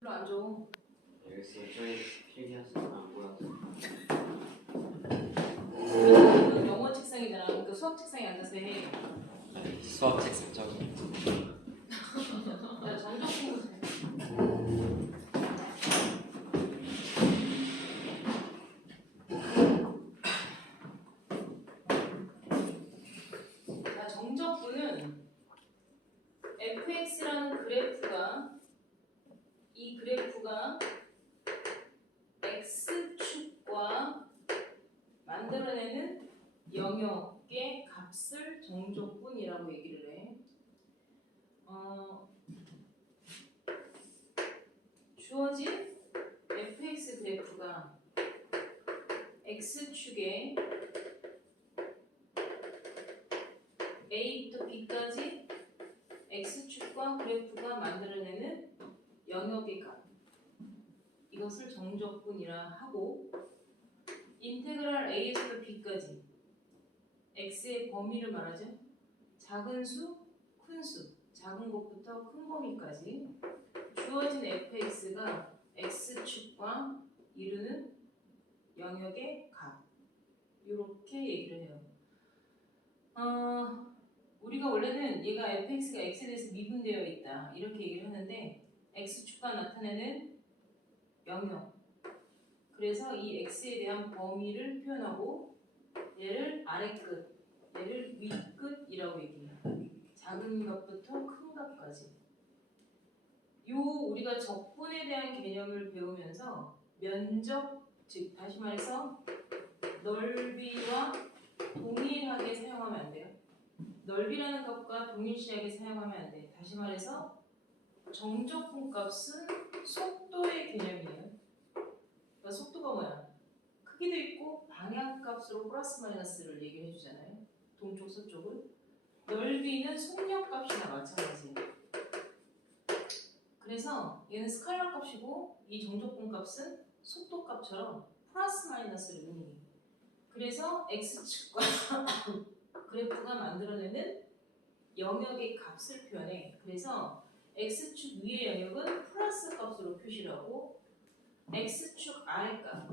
별로 안 줘. 알겠어요. 저희 필기하시면 안 보여서. 이건 영어 책상이잖아. 그러니까 수학 책상에 앉아서 해. 수학 책상 저기. 야, 정적 공부 해. 자, 정적분은 fx라는 그래프가 이 그래프가 x축과 만들어내는 영역의 값을 정적분이라고 얘기를 해. 주어진 fx 그래프가 x축에 a부터 b까지 x축과 그래프가 만들어내는 영역의 값, 이것을 정적분이라 하고, 인테그랄 a에서 b까지 x의 범위를 말하죠. 작은 수, 큰 수, 작은 것부터 큰 범위까지 주어진 fx가 x축과 이루는 영역의 값, 이렇게 얘기를 해요. 우리가 원래는 얘가 fx가 x에 대해서 미분되어 있다 이렇게 얘기를 하는데, x축과 나타내는 영역, 그래서 이 x에 대한 범위를 표현하고 얘를 아래끝, 얘를 윗끝이라고 얘기해요. 작은 값부터 큰 값까지. 우리가 적분에 대한 개념을 배우면서 면적, 즉 다시 말해서 넓이와 동일하게 사용하면 안 돼요. 넓이라는 값과 동일시하게 사용하면 안 돼. 다시 말해서 정적분 값은 속도의 개념이에요. 그러니까 속도가 뭐야? 크기도 있고 방향값으로 플러스 마이너스를 얘기를 해주잖아요. 동쪽 서쪽은. 넓이는 속력값이나 마찬가지예요. 그래서 얘는 스칼라 값이고 이 정적분 값은 속도 값처럼 플러스 마이너스를 의미해요. 그래서 x축과 그래프가 만들어내는 영역의 값을 표현해. 그래서 x축 위의 영역은 플러스 값으로 표시를 하고 x축 아래 값,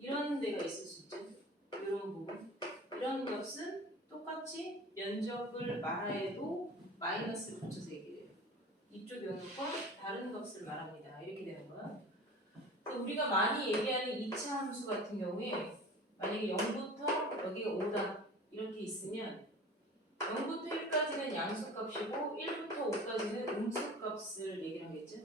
이런 데가 있을 수 있죠. 이런 부분, 이런 값은 똑같이 면적을 말해도 마이너스를 붙여서 얘기해요. 이쪽 영역과 다른 값을 말합니다. 이렇게 되는 거야. 그래서 우리가 많이 얘기하는 2차 함수 같은 경우에 만약에 0부터 여기가 5다 이렇게 있으면 0부터 1까지는 양수값이고 1부터 5까지는 음수값을 얘기를 하겠죠.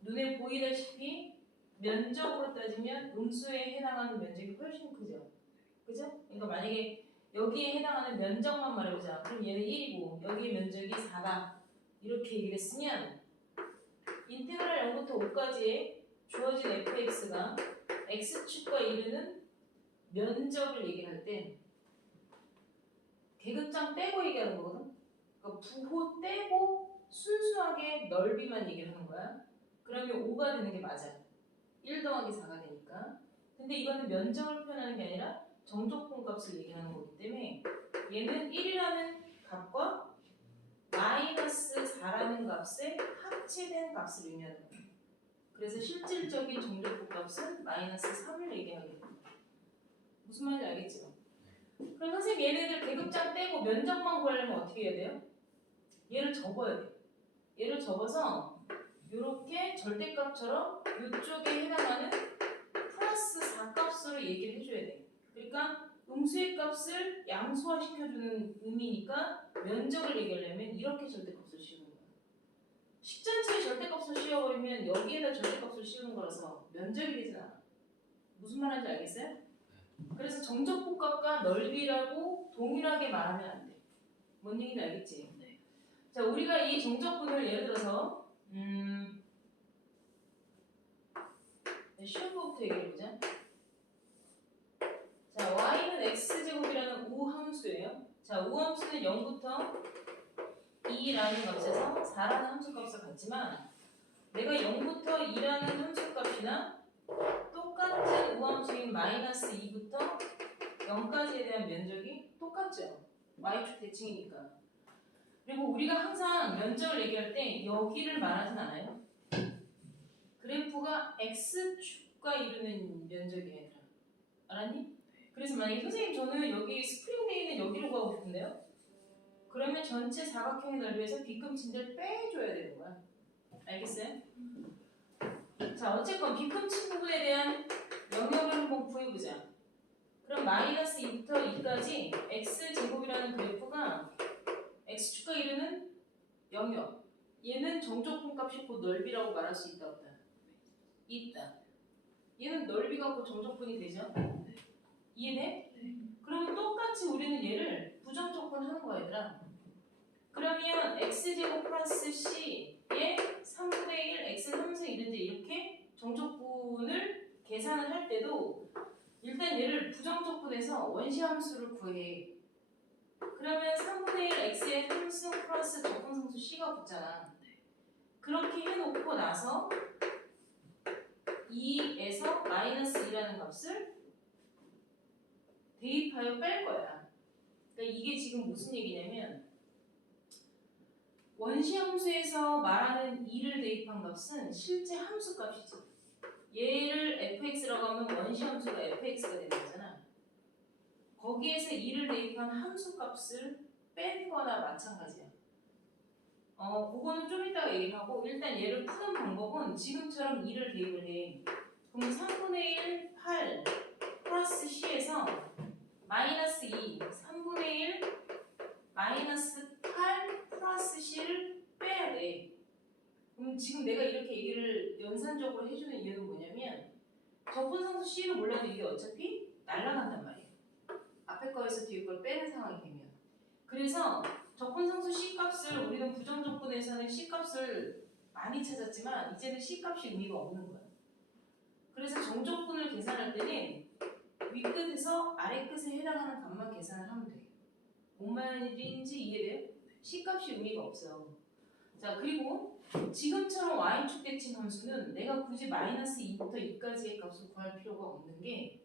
눈에 보이다시피 면적으로 따지면 음수에 해당하는 면적이 훨씬 크죠. 그죠? 그러니까 만약에 여기에 해당하는 면적만 말해보자. 그럼 얘는 1이고 여기 면적이 4다. 이렇게 얘기를 했으면 인테그랄 0부터 5까지의 주어진 fx가 x축과 이르는 면적을 얘기할 때 계급장 떼고 얘기하는 거거든. 그러니까 부호 떼고 순수하게 넓이만 얘기를 하는 거야. 그러면 5가 되는 게 맞아. 1 더하기 4가 되니까. 근데 이거는 면적을 표현하는 게 아니라 정적분 값을 얘기하는 거기 때문에 얘는 1이라는 값과 마이너스 4라는 값의 합체된 값을 의미하는 거예요. 그래서 실질적인 정적분 값은 마이너스 3을 얘기하게 됩니다. 무슨 말인지 알겠죠? 그럼 선생님 얘네들 계급장 떼고 면적만 구하려면 어떻게 해야 돼요? 얘를 접어야 돼. 얘를 접어서 이렇게 절대값처럼 이쪽에 해당하는 플러스 4 값으로 얘기를 해줘야 돼. 그러니까 음수의 값을 양수화 시켜주는 의미니까 면적을 얘기하려면 이렇게 절대값을 씌우는 거야. 식전체에 절대값을 씌워버리면 여기에다 절대값을 씌우는 거라서 면적이 되진 않아. 무슨 말인지 알겠어요? 그래서 정적분값과 넓이라고 동일하게 말하면 안 돼. 뭔 얘기인지 알겠지? 네. 자, 우리가 이 정적분을 예를 들어서 쉬운 거부터 얘기해보자. 자, y는 x제곱이라는 우함수예요. 자, 우함수는 0부터 2라는 값에서 4라는 함수값을 갖지만 내가 0부터 2라는 함수값이나 똑같은 우함수인 마이너스 2부터 0까지에 대한 면적이 똑같죠. y축 대칭이니까. 그리고 우리가 항상 면적을 얘기할 때 여기를 말하진 않아요. 그래프가 x축과 이루는 면적이야 얘들아. 알았니? 그래서 만약에 선생님 저는 여기 스프링 레인은 여기로 가고 싶은데요? 그러면 전체 사각형의 넓이에서 빗금침대를 빼줘야 되는 거야. 알겠어요? 자 어쨌건 빗금침 부분에 대한 영역을 한번 구해보자. 그럼 마이너스 2부터 2까지 x제곱이라는 그래프가 x축과 이루는 영역. 얘는 정적분값이 곧 넓이라고 말할 수 있다 없다? 있다. 얘는 넓이가 곧 정적분이 되죠? 이해돼? 그러면 똑같이 우리는 얘를 부정적분 하는 거야 얘들아. 그러면 x제곱 플러스 c의 3분의 1 x 3승 이런데 이렇게 정적분을 계산을 할 때도 일단 얘를 부정적분해서 원시함수를 구해. 그러면 3분의 1 x의 3승 플러스 적분상수 c가 붙잖아. 그렇게 해놓고 나서 2에서 마이너스 2라는 값을 대입하여 뺄 거야. 그러니까 이게 지금 무슨 얘기냐면 원시함수에서 말하는 2를 대입한 값은 실제 함수 값이지. 얘를 fx라고 하면 원시함수가 fx가 되는 거잖아. 거기에서 2를 대입한 함수 값을 뺀 거나 마찬가지야. 그거는 좀 이따가 얘기하고 일단 얘를 푸는 방법은 지금처럼 2를 대입을 해. 그럼 3분의 1, 8 플러스 c에서 마이너스 2, 3분의 1 마이너스 8 플러스 c를 빼야 돼. 그럼 지금 내가 이렇게 얘기를 연산적으로 해주는 이유는 뭐냐면 적분상수 c를 몰라도 이게 어차피 날아간단 말이야. 앞에 거에서 뒤에 걸 빼는 상황이 되면. 그래서 적분상수 c 값을 우리는 부정적분에서는 c 값을 많이 찾았지만 이제는 c 값이 의미가 없는 거야. 그래서 정적분을 계산할 때는 윗끝에서 아래끝에 해당하는 값만 계산을 하면 돼. 뭔 말인지 이해돼요? c 값이 의미가 없어요. 자 그리고 지금처럼 y축 대칭 함수는 내가 굳이 마이너스 2부터 2까지의 값을 구할 필요가 없는 게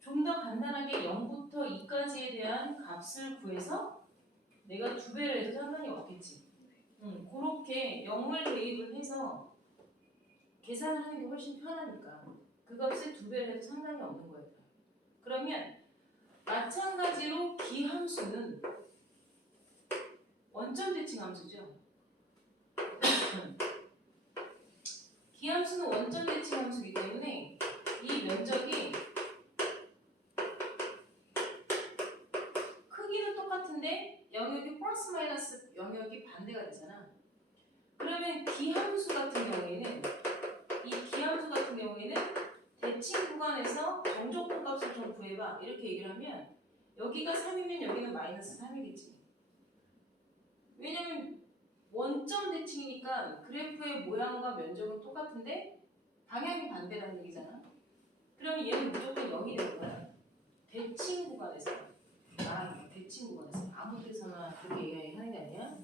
좀 더 간단하게 0부터 2까지에 대한 값을 구해서 내가 2배를 해도 상관이 없겠지. 그렇게 0을 대입을 해서 계산을 하는 게 훨씬 편하니까 그 값에 2배를 해도 상관이 없는 거예요. 그러면 마찬가지로 기함수는 원점 대칭 함수죠. 기함수는 원점 대칭 함수이기 때문에 이 면적이 크기는 똑같은데 영역이 플러스 마이너스 영역이 반대가 되잖아. 그러면 기함수 같은 경우에는 대칭 구간에서 정적분 값을 좀 구해봐 이렇게 얘기를 하면 여기가 3이면 여기는 마이너스 3이겠지. 왜냐면 원점 대칭이니까 그래프의 모양과 면적은 똑같은데 방향이 반대라는 얘기잖아. 그러면 얘는 무조건 0이 되는 거야. 대칭 구간에서. 대칭 구간에서. 아무 데서나 그렇게 얘기하는 게 아니야.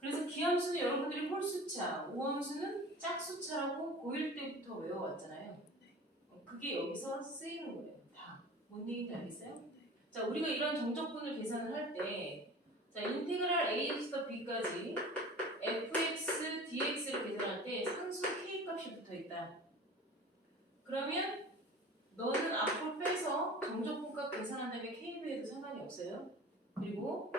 그래서 기함수는 여러분들이 홀수차, 우함수는 짝수차라고 고1 때부터 외워왔잖아요. 그게 여기서 쓰이는 거예요. 다. 뭔 얘기인지 알겠어요? 자, 우리가 이런 정적분을 계산을 할 때, 자, 인테그랄 a에서 b까지 fx, dx를 계산할 때 상수 k 값이 붙어 있다. 그러면 너는 앞으로 빼서 정적분값 계산한 다음에 k로 해도 상관이 없어요. 그리고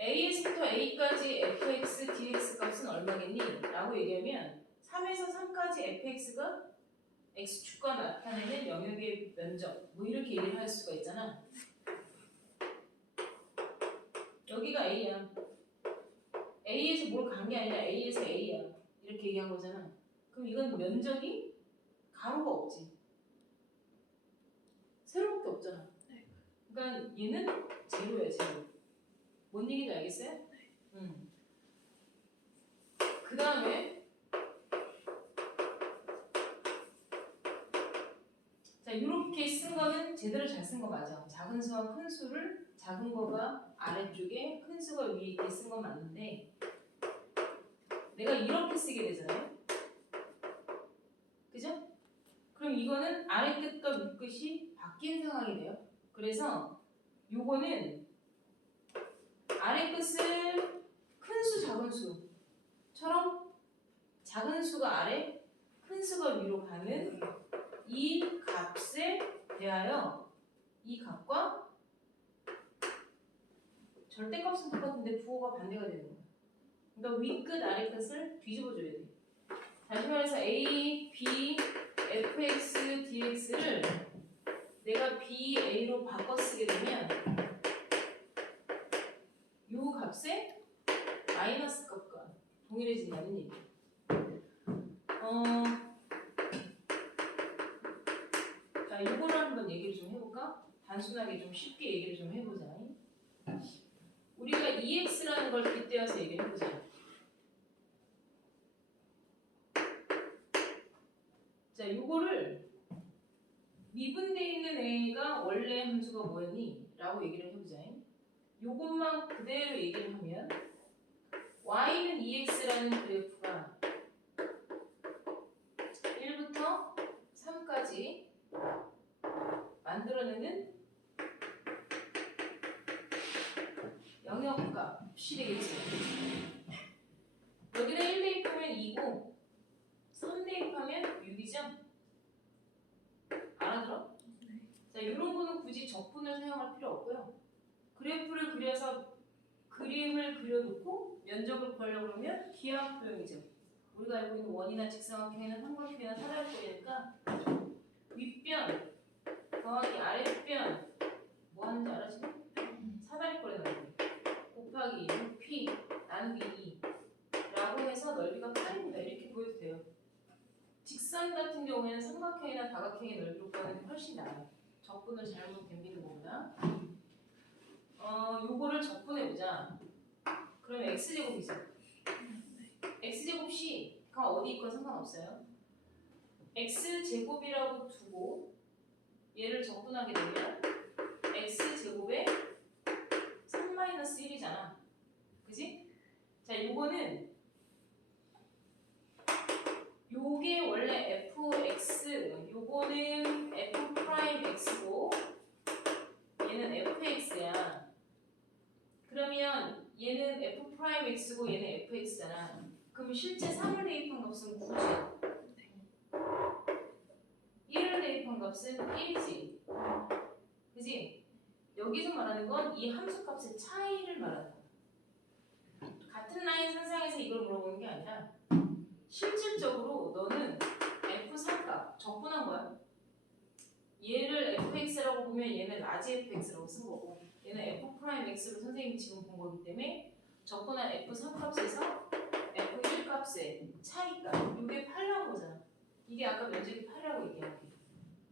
a에서부터 a까지 fx, dx 값은 얼마겠니? 라고 얘기하면 3에서 3까지 fx가 x축과 나타내는 영역의 면적 뭐 이렇게 얘기를 할 수가 있잖아. 여기가 a야. a에서 뭘 간 게 아니라 a에서 a야. 이렇게 얘기한 거잖아. 그럼 이건 면적이 가로가 없지. 세로밖에 없잖아. 그러니까 얘는 제로야 제로. 뭔 얘기인지 알겠어요? 그 다음에 자 이렇게 쓴 거는 제대로 잘 쓴 거 맞아. 작은 수와 큰 수를 작은 거가 아래쪽에 큰 수가 위에 이렇게 쓴 건 맞는데 내가 이렇게 쓰게 되잖아요. 그죠? 그럼 이거는 아래 끝과 윗 끝이 바뀐 상황이 돼요. 그래서 요거는 아래 끝을 큰 수, 작은 수처럼 작은 수가 아래, 큰 수가 함수가 위로 가는 이 값에 대하여 이 값과 절대값은 똑같은데 부호가 반대가 되는 거야. 그러니까 위 끝 아래 끝을 뒤집어줘야 돼. 다시 말해서 a, b, fx, dx를 내가 b, a로 바꿔 쓰게 되면 이 값에 마이너스 값과 동일해진다는 얘기. 자, 이거를 한번 얘기를 좀 해볼까? 단순하게 좀 쉽게 얘기를 좀 해보자. 우리가 EX라는 걸 빗대어서 얘기를 해보자. 자, 요거를 미분돼 있는 애가 원래 함수가 뭐였니? 라고 얘기를 해보자. 요것만 그대로 얘기를 하면 y는 EX라는 그래프가 1부터 3까지 만들어내는 영역값이 되겠지. 여기다 1 대입하면 2고 3 대입하면 6이죠? 알아들어? 자, 이런 거는 굳이 적분을 사용할 필요 없고요. 그래프를 그려서 그림을 그려놓고 면적을 구하려고 그러면 기하표형이죠. 우리가 알고 있는 원이나 직사각형에는 삼각형이나 사다리꼴이니까 윗변 더하기 아랫변 뭐 하는지 알아 지금? 사다리꼴에 넣는 곱하기 6p 나누기 2라고 해서 넓이가 8입니다. 이렇게 보여도 돼요. 직선 같은 경우에는 삼각형이나 다각형의 넓이로 구하는 게 훨씬 나아요. 적분을 잘못 댐비는 것보다. 요거를 적분해보자. 그러면 x제곱이죠. x제곱 c가 어디 있건 상관없어요. x제곱이라고 두고 얘를 적분하게 되면 x제곱에 3-1이잖아. 그지? 자, 요거는 요게 원래 fx, 요거는 f'x고 얘는 fx야. 그러면 얘는 f'x고 얘는 fx잖아. 그럼 실제 3을 대입한 값은 9지. 1을 대입한 값은 1이지. 그지? 여기서 말하는 건 이 함수값의 차이를 말하는 거야. 같은 라인 선상에서 이걸 물어보는 게 아니라 실질적으로 너는 f3값 적분한 거야. 얘를 fx라고 보면 얘는 라지 fx라고 쓴 거고 얘는 f'x로 선생님이 지금 본 거기 때문에 적분한 f3값에서 f1 값의 차이값 이게 8 나온 거잖아. 이게 아까 면적이 8이라고 얘기한 게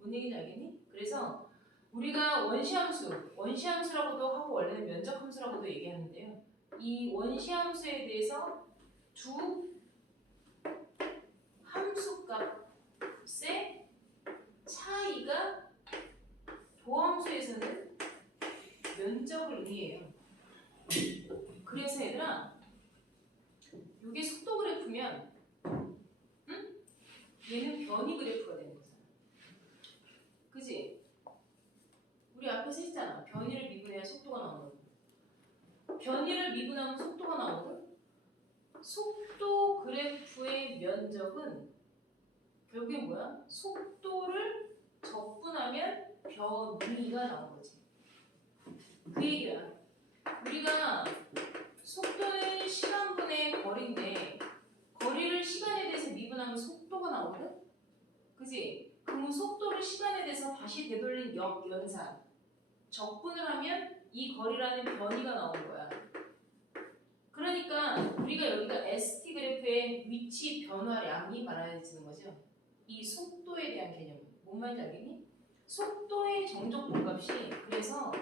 뭔 얘기인지 알겠니? 그래서 우리가 원시함수라고도 하고 원래는 면적함수라고도 얘기하는데요. 이 원시함수에 대해서 두 함수값의 차이가 도함수에서는 면적을 의미해요. 그래서 얘들아, 이게 속도 그래프면 얘는 변이 그래프가 되는 거잖아. 그지? 우리 앞에서 했잖아. 변이를 미분해야 속도가 나오거든. 변이를 미분하면 속도가 나오거든. 속도 그래프의 면적은 결국에 뭐야? 속도를 적분하면 변이가 나온 거지. 그 얘기야. 우리가 속도는 시간분의 거리인데 거리를 시간에 대해서 미분하면 속도가 나오거든? 그지? 그럼 속도를 시간에 대해서 다시 되돌린 역연산 적분을 하면 이 거리라는 변이가 나오는 거야. 그러니까 우리가 여기가 ST 그래프의 위치 변화량이 말해지는 거죠. 이 속도에 대한 개념. 뭔 말인지 알겠니? 속도의 정적분값이 그래서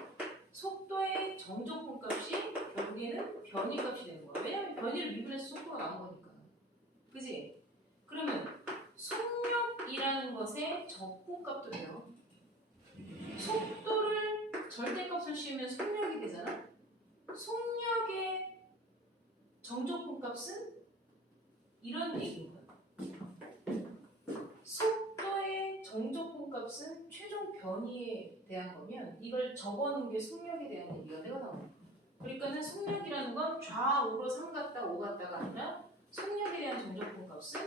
속도의 정적분값이 결국에는 변이값이 되는 거야. 왜냐면 변이를 미분해서 속도가 나온 거니까. 그지? 그러면 속력이라는 것의 적분값도 돼요. 속도를 절대값을 씌우면 속력이 되잖아. 속력의 정적분값은 이런 얘기인 거야. 속도의 정적분값은 최종 변이에 대한 거면 이걸 적어놓은 게 속력에 대한 얘기가 되가 나오는 거야. 그러니까는 속력이라는 건 좌우로 3 같다 5 같다가 아니라 속력에 대한 정적분값은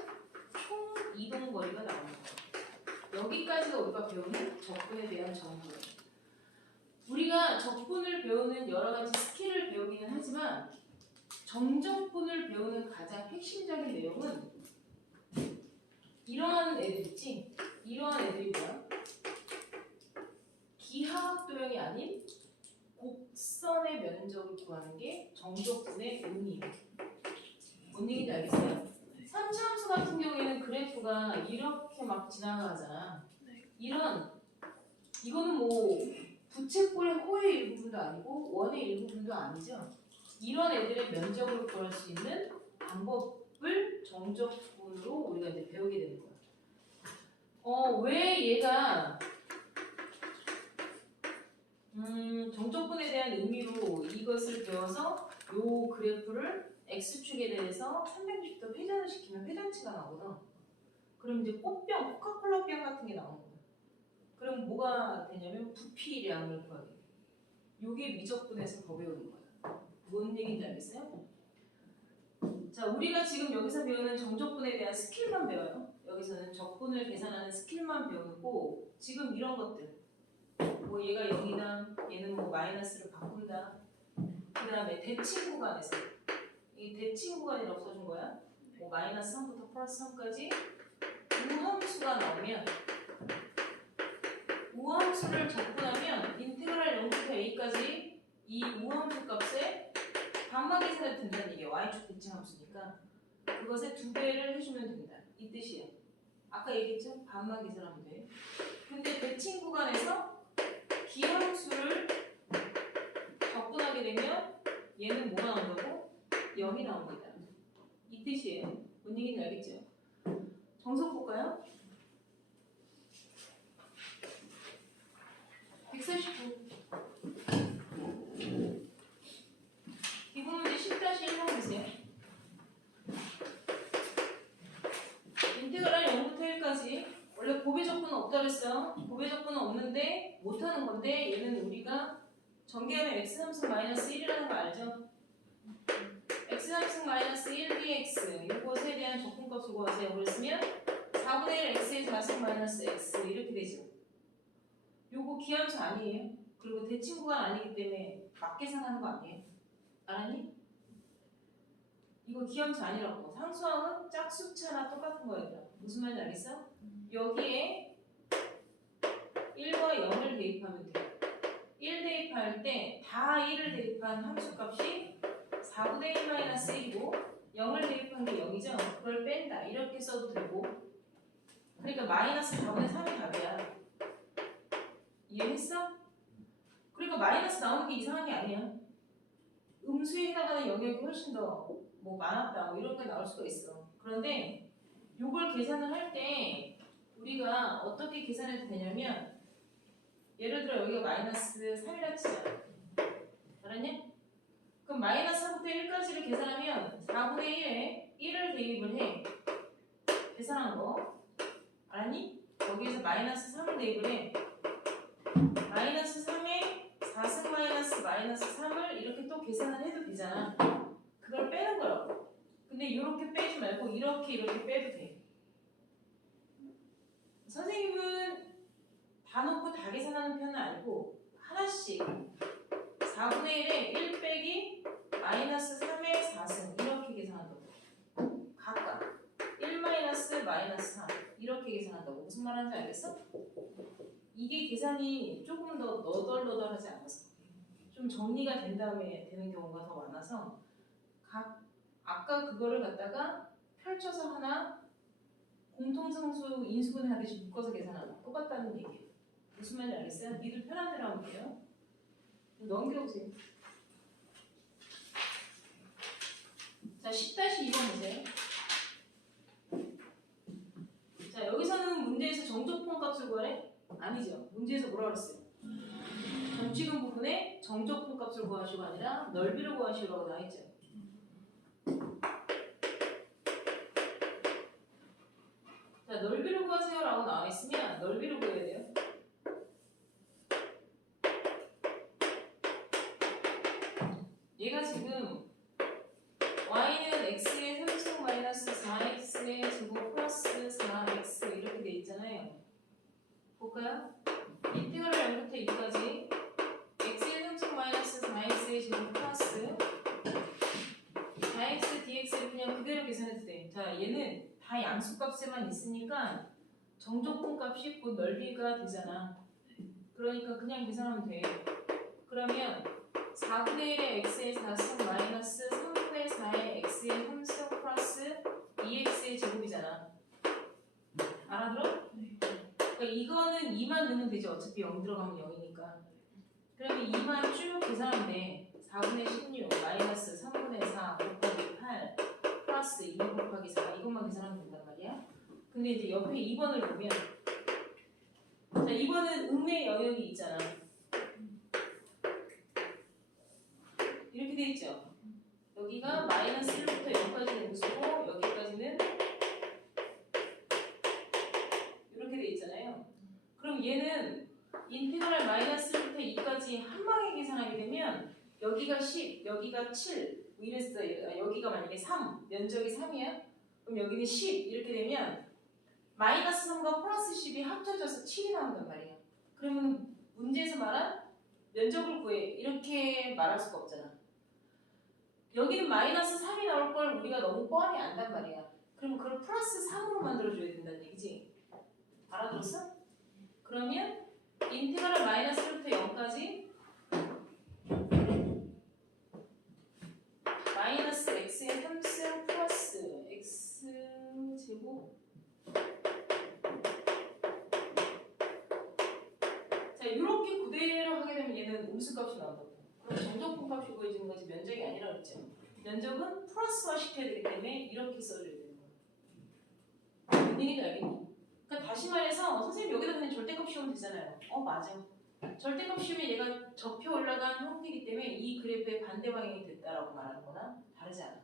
총 이동 거리가 나오는 거예요. 여기까지가 우리가 배우는 적분에 대한 정보예요. 우리가 적분을 배우는 여러 가지 스킬을 배우기는 하지만 정적분을 배우는 가장 핵심적인 내용은 이러한 애들 있지? 이러한 애들이 뭐야? 기하학 도형이 아닌 곡선의 면적을 구하는 게 정적분의 의미예요. 뭔 얘기인지 알겠어요? 삼차함수 같은 경우에는 그래프가 이렇게 막 지나가잖아. 이거는 뭐 부채꼴의 호의 일부분도 아니고 원의 일부분도 아니죠. 이런 애들의 면적을 구할 수 있는 방법을 정적분으로 우리가 이제 배우게 되는 거야. 왜 얘가 정적분에 대한 의미로 이것을 배워서 요 그래프를 x축에 대해서 360도 회전을 시키면 회전치가 나오거든. 그럼 이제 꽃병, 코카콜라 병 같은 게 나오는 거야. 그럼 뭐가 되냐면 부피량을 구하게 돼. 요게 미적분에서 더 배우는 거야. 뭔 얘기인지 알겠어요? 자, 우리가 지금 여기서 배우는 정적분에 대한 스킬만 배워요. 여기서는 적분을 계산하는 스킬만 배우고 지금 이런 것들 뭐 얘가 0이다, 얘는 뭐 마이너스를 바꾼다. 그 다음에 대칭 구간에서 이 대칭 구간이라고 써준 거야. 뭐 마이너스 3부터 플러스 3까지 우함수가 나오면 우함수를 적분하면 인테그랄 0부터 a까지 이 우함수 값에 반마 계산을 된다는 얘기예요. y축 대칭 함수니까 그것의 2배를 해주면 된다. 이 뜻이에요. 아까 얘기했죠? 반마 계산하면 돼. 근데 대칭 구간에서 기함수를 적분하게 되면 얘는 뭐가 나온다고? 0이 나옵니다. 이 뜻이에요. 뭔 얘기인지 알겠죠? 정석 볼까요? 149. 기본 문제 10-1번 보세요. 인테그랄 0부터 1까지 원래 곱의 적분은 없다 그랬어요. 곱의 적분은 없는데 못하는 건데 얘는 우리가 전개하면 x3승 마이너스 1이라는 거 알죠? x3승 마이너스 1dx 이것에 대한 적분값을 구하세요. 그랬으면 4분의 1 x의 4승 마이너스 x 이렇게 되죠. 요거 기함수 아니에요? 그리고 대칭 구간 아니기 때문에 막 계산하는 거 아니에요? 알았니? 이거 기함수 아니라고. 상수항은 짝수차나 똑같은 거예요. 무슨 말인지 알겠어? 여기에 1과 0을 대입하면 돼요. 1 대입할 때 다 1을 대입한 함수값이 4분의 1-1이고 0을 대입한 게 0이죠? 그걸 뺀다. 이렇게 써도 되고 그러니까 마이너스 4분의 3이 답이야. 이해했어? 그러니까 마이너스 나오는 게 이상한 게 아니야. 음수에 해당하는 영역이 훨씬 더 뭐 많았다 뭐 이런 게 나올 수가 있어. 그런데 요걸 계산을 할 때 우리가 어떻게 계산해도 되냐면 예를 들어 여기가 마이너스 3이라 치자. 알았냐? 그럼 마이너스 3부터 1까지를 계산하면 4분의 1에 1을 대입을 해. 계산한 거. 알았니? 여기에서 마이너스 3을 대입을 해. 마이너스 3에 4승 마이너스 3을 이렇게 또 계산을 해도 되잖아. 그걸 빼는 거라고. 근데 이렇게 빼지 말고 이렇게 빼도 돼. 선생님은 다 놓고 다 계산하는 편은 아니고 하나씩 4분의 1에 1 빼기 마이너스 3의 4승 이렇게 계산한다고. 각각 1 마이너스 3 이렇게 계산한다고. 무슨 말 하는지 알겠어? 이게 계산이 조금 더 너덜너덜하지 않아서 좀 정리가 된 다음에 되는 경우가 더 많아서 아까 그거를 갖다가 펼쳐서 하나 공통상수 인수분해 하듯이 묶어서 계산하나 똑같다는 얘기예요. 무슨 말인지 알겠어요? 니들 편한 대로 하면 돼요. 넘겨보세요. 자, 10-2번 보세요. 자, 여기서는 문제에서 정적분 값을 구하래? 아니죠. 문제에서 뭐라 그랬어요? 점찍은 부분에 정적분 값을 구하시고 아니라 넓이를 구하시라고 나와있죠. 자, 넓이를 구하세요 라고 나와있으면 넓이를 구해야 돼요. 얘가 지금 y는 x의 3승 마이너스 4x의 제곱 플러스 4 거야? 인테그랄 0부터 2까지 x의 3승 마이너스 4x의 제곱 플러스 4x dx를 그냥 그대로 계산해도 돼. 자, 얘는 다 양수값에만 있으니까 정적분 값이 곧 넓이가 되잖아. 그러니까 그냥 계산하면 돼. 그러면 4분의 1의 x의 4승 마이너스 3분의 4의 x의 3승 플러스 2x의 제곱이잖아. 알아들어? 그러니까 이거는 2만 넣으면 되지. 어차피 0 들어가면 0이니까. 그러면 2만 쭉 계산하면 돼. 4분의 16 마이너스 3분의 4 곱하기 8 플러스 2 곱하기 4 이것만 계산하면 된단 말이야. 근데 이제 옆에 2번을 보면 자 2번은 음의 영역이 있잖아. 이렇게 돼 있죠. 여기가 마이너스 1부터 0까지는 음수고 여기까지는 이렇게 돼 있잖아요. 그럼 얘는 인테그랄 마이너스 1부터 2까지 한 방에 계산하게 되면 여기가 10, 여기가 7 이랬어요. 여기가 만약에 3, 면적이 3이야? 그럼 여기는 10 이렇게 되면 마이너스 3과 플러스 10이 합쳐져서 7이 나온단 말이야. 그러면 문제에서 말한 면적을 구해 이렇게 말할 수가 없잖아. 여기는 마이너스 3이 나올 걸 우리가 너무 뻔히 안단 말이야. 그럼 그걸 플러스 3으로 만들어줘야 된다는 얘기지. 알아들었어? 그러면 인테그랄 마이너스 1부터 0까지 마이너스 x의 3승 플러스 x 제곱 자 이렇게 그대로 하게 되면 얘는 음수값이 나온다고. 그럼 정적분 값이 구해지는 거지 면적이 아니라 그랬죠. 면적은 플러스화 시켜야 되기 때문에 이렇게 써줘야 되는 거야. 뭔 얘기인지 알겠니? 그러니까 다시 말해서 선생님 여기다 그냥 절대값 씌우면 되잖아요. 맞아. 절대값 씌우면 얘가 접혀 올라간 형태이기 때문에 이 그래프의 반대 방향이 됐다라고 말하는 거나 다르지 않아.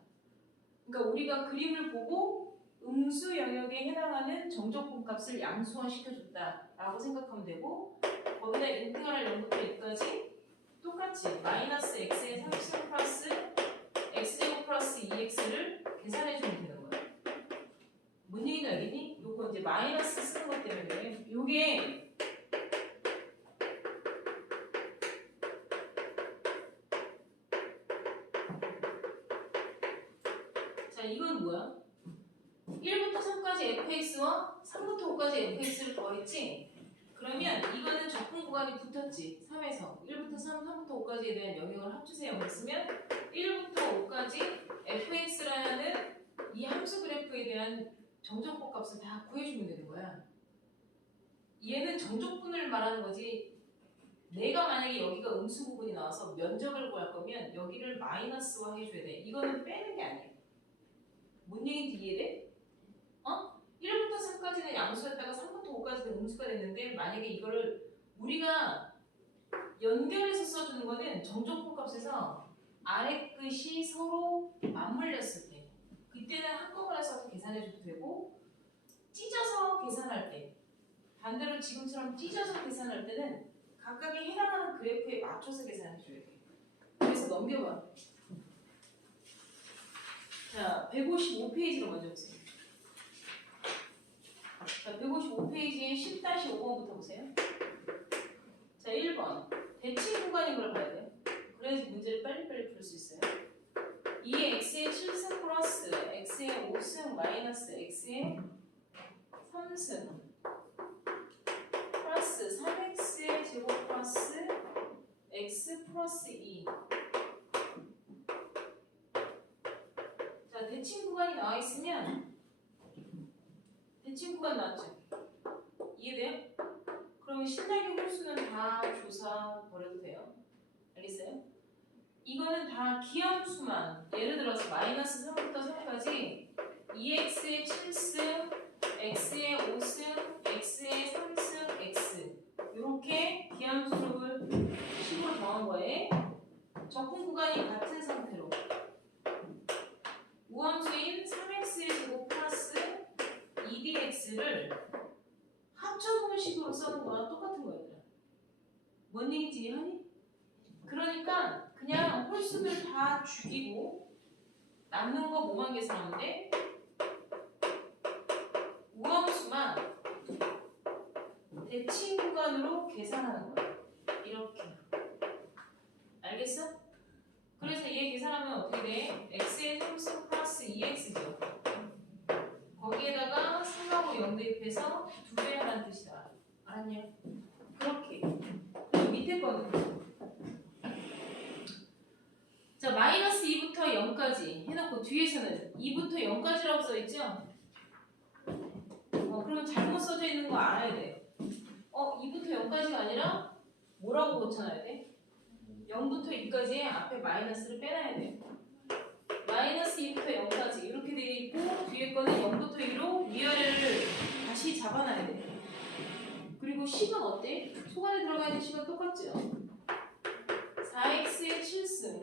그러니까 우리가 그림을 보고 음수 영역에 해당하는 정적분 값을 양수화 시켜줬다라고 생각하면 되고 거기다 인테그랄 0부터 2까지 똑같이 마이너스 x의 3승 플러스 x제곱 플러스 2x를 계산해주면 되는 거야. 뭔 얘기인지 알겠니? 요거 이제 마이너스 쓰는 것 때문에 요게 자 이건 뭐야? 1부터 3까지 fx와 3부터 5까지 fx를 더했지? 그러면 이거는 적분 구간이 붙었지. 3에서 1부터 3, 3부터 5까지에 대한 영역을 합주세요. 그랬으면 1부터 5까지 fx라는 이 함수 그래프에 대한 정적분 값을 다 구해주면 되는 거야. 얘는 정적분을 말하는 거지. 내가 만약에 여기가 음수 부분이 나와서 면적을 구할 거면 여기를 마이너스화 해줘야 돼. 이거는 빼는 게 아니야. 뭔 얘기인지 이해돼? 1부터 3까지는 양수였다가 3부터 5까지는 음수가 됐는데 만약에 이거를 우리가 연결해서 써주는 거는 정적분 값에서 아래 끝이 서로 맞물렸을 때 그때는 한꺼번에 써서 계산해줘도 되고 찢어서 계산할 때 반대로 지금처럼 찢어서 계산할 때는 각각에 해당하는 그래프에 맞춰서 계산해줘야 돼. 그래서 넘겨봐. 자, 155페이지로 먼저 보세요. 자, 155페이지에 10-5번부터 보세요. 자, 1번. 대칭 구간인 걸 봐야 돼요. 그래야지 문제를 빨리빨리 풀 수 있어요. 2의 x의 7승 플러스 x의 5승 마이너스 x의 3승 플러스 3x의 제곱 플러스 x 플러스 2. 자, 대칭 구간이 나와 있으면 대칭 구간 나왔죠? 이해돼요? 그러면 신나게 홀수는 다 조사 버려도 돼요. 알겠어요? 이거는 다 기함수만 예를 들어서 마이너스 3부터 3까지 2x의 7승, x의 5승, x의 3승, x 이렇게 기함수를 식으로 정한 거에 적분 구간이 같은 상태로 우함수인 3x의 제곱 플러스 2dx를 합쳐보는 식으로 써는 거랑 똑같은 거예요. 뭔 얘기인지 이해하니? 그러니까 그냥 홀수들 다 죽이고 남는 거 뭐만 계산하면 돼? 우함수만 대칭 구간 구간으로 계산하는 거야. 이렇게. 알겠어? 그래서 얘 계산하면 어떻게 돼? x의 3승 플러스 2x죠. 거기에다가 3하고 0 대입해서 2배 하라는 뜻이다. 알았냐? 그렇게. 그리고 밑에 거는 자, 마이너스 2부터 0까지 해놓고 뒤에서는 2부터 0까지라고 써있죠? 그러면 잘못 써져 있는 거 알아야 돼. 2부터 0까지가 아니라 뭐라고 고쳐놔야 돼? 0부터 2까지에 앞에 마이너스를 빼놔야 돼. 마이너스 2부터 0까지 이렇게 돼 있고 뒤에 거는 0부터 2로 위아래를 다시 잡아놔야 돼. 그리고 식은 어때? 초반에 들어가 있는 식은 똑같죠? 4x의 7승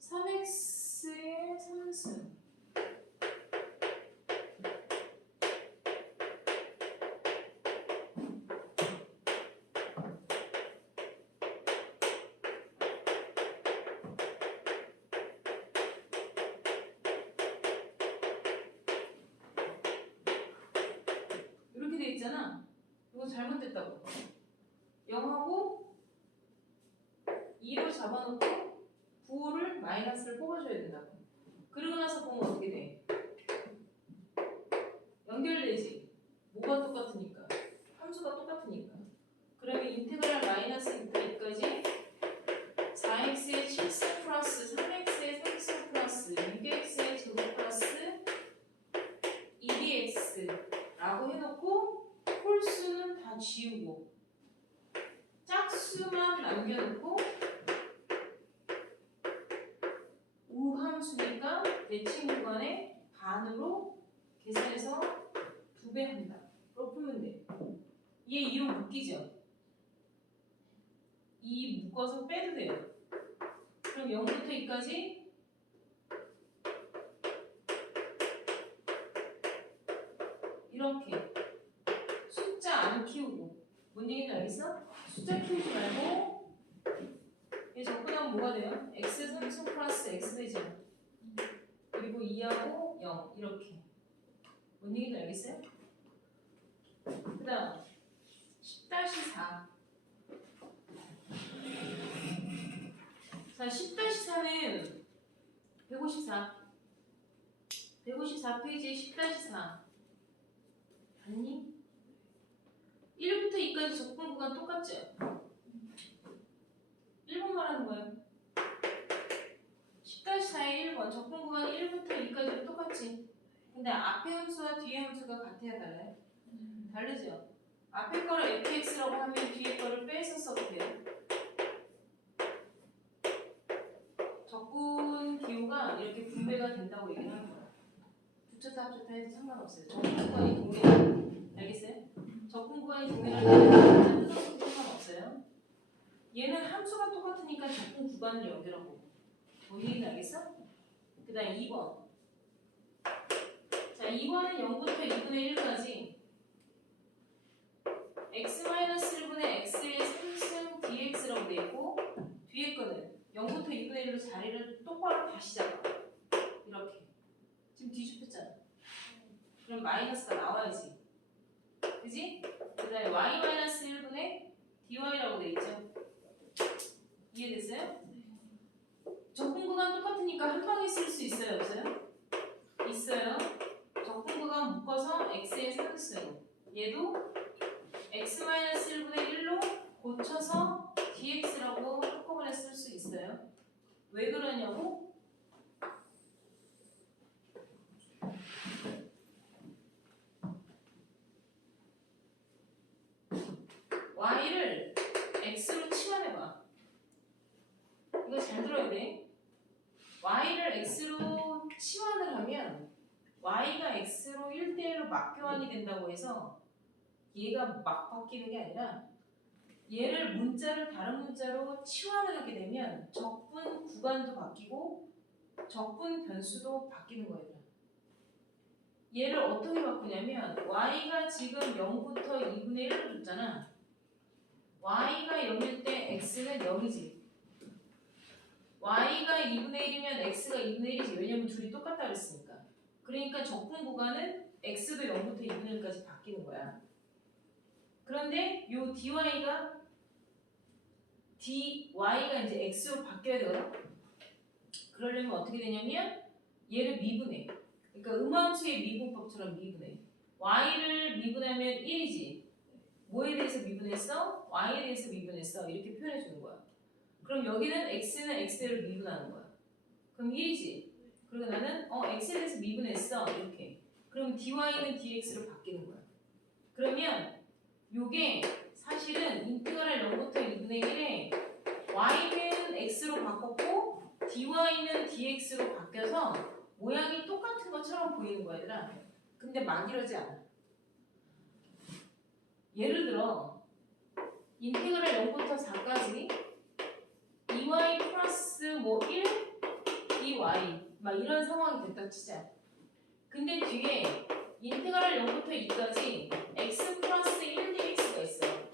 3x의 3승 이렇게 돼 있잖아. 이거 잘못됐다고. 0하고 2로 잡아놓고 9를 마이너스를 뽑아줘야 된다고. 그러고 나서 보면 어떻게 돼? 연결되지. 뭐가 똑같으니까. 함수가 똑같으니까. 그러면 인테그랄 마이너스 2까지 4x의 7승 플러스 3x의 3승 플러스 6x의 제곱 플러스 2dx라고 해놓고 홀수는 다 지우고 짝수만 남겨놓고 우함수니까 대칭 구간의 반으로 계산해서 2배 한다. 그렇게 풀면 돼. 얘 2로 묶이죠? 2 묶어서 빼도 돼요. 그럼 0부터 2까지 이렇게 숫자 안 키우고 뭔 얘기인지 알겠어? 숫자 키우지 말고 얘 적분하면 뭐가 돼요? x 3승 플러스 x 되죠? 그리고 2하고 0 이렇게 뭔 얘기인지 알겠어요? 그 다음 10-4 자 10-4는 154 154페이지에 10-4 봤니? 1부터 2까지 적분 구간 똑같죠? 1번 말하는 거예요. 10-4의 1번 적분 구간 1부터 2까지도 똑같지? 근데 앞에 함수와 뒤에 함수가 같아야 달라요? 다르죠? 앞에 거를 fx라고 하면 뒤에 거를 빼서 써도 돼요. 적분 기호가 이렇게 분배가 된다고 얘기를 하는 거예요. 붙였다 합쳤다 해도 상관없어요. 적분 구간이 동일하다. 알겠어요? 적분 구간이 동일하다면 뜯어서도 상관없어요. 얘는 함수가 똑같으니까 적분 구간을 연결하고 뭔 얘기인지 알겠어? 그 다음 2번 자 2번은 0부터 2분의 1까지 x-1분의 x의 3승 dx라고 되어있고 뒤에 거는 0부터 2분의 1로 자리를 똑바로 다시 잡아 이렇게 지금 뒤집혔잖아. 그럼 마이너스가 나와야지 그지? 그 다음에 y-1분의 dy라고 되어있죠. 이해됐어요? 적분 구간 똑같으니까 한 방에 쓸 수 있어요? 없어요? 있어요. 적분 구간 묶어서 x의 3승 얘도 x-1분의 1로 고쳐서 dx라고 한꺼번에 쓸 수 있어요. 왜 그러냐고? y를 x로 치환해봐. 이거 잘 들어야 돼. y를 x로 치환을 하면 y가 x로 1대1로 막 교환이 된다고 해서 얘가 막 바뀌는 게 아니라 얘를 문자를 다른 문자로 치환을 하게 되면 적분 구간도 바뀌고 적분 변수도 바뀌는 거예요. 얘를 어떻게 바꾸냐면 y가 지금 0부터 2분의 1로 줬잖아. y가 0일 때 x는 0이지. y가 2분의 1이면 x가 2분의 1이지. 왜냐면 둘이 똑같다 그랬으니까. 그러니까 적분 구간은 x도 0부터 2분의 1까지 바뀌는 거야. 그런데 요 dy가 이제 x로 바뀌어야 되거든. 그러려면 어떻게 되냐면 얘를 미분해. 그러니까 음함수의 미분법처럼 미분해. y를 미분하면 1이지. 뭐에 대해서 미분했어? y에 대해서 미분했어. 이렇게 표현해 주는 거야. 그럼 여기는 x는 x대로 미분하는 거야. 그럼 1이지. 그리고 나는 x에 대해서 미분했어. 이렇게. 그럼 dy는 dx로 바뀌는 거야. 그러면 요게 사실은 인테그랄 0부터 2분의 1에 y는 x로 바꿨고 dy는 dx로 바뀌어서 모양이 똑같은 것처럼 보이는 거야, 얘들아. 근데 막 이러지 않아. 예를 들어 인테그랄 0부터 4까지 2y 플러스 뭐 1 dy 막 이런 상황이 됐다 치자. 근데 뒤에 인테그랄 0부터 2까지 x 플러스 1dx가 있어요.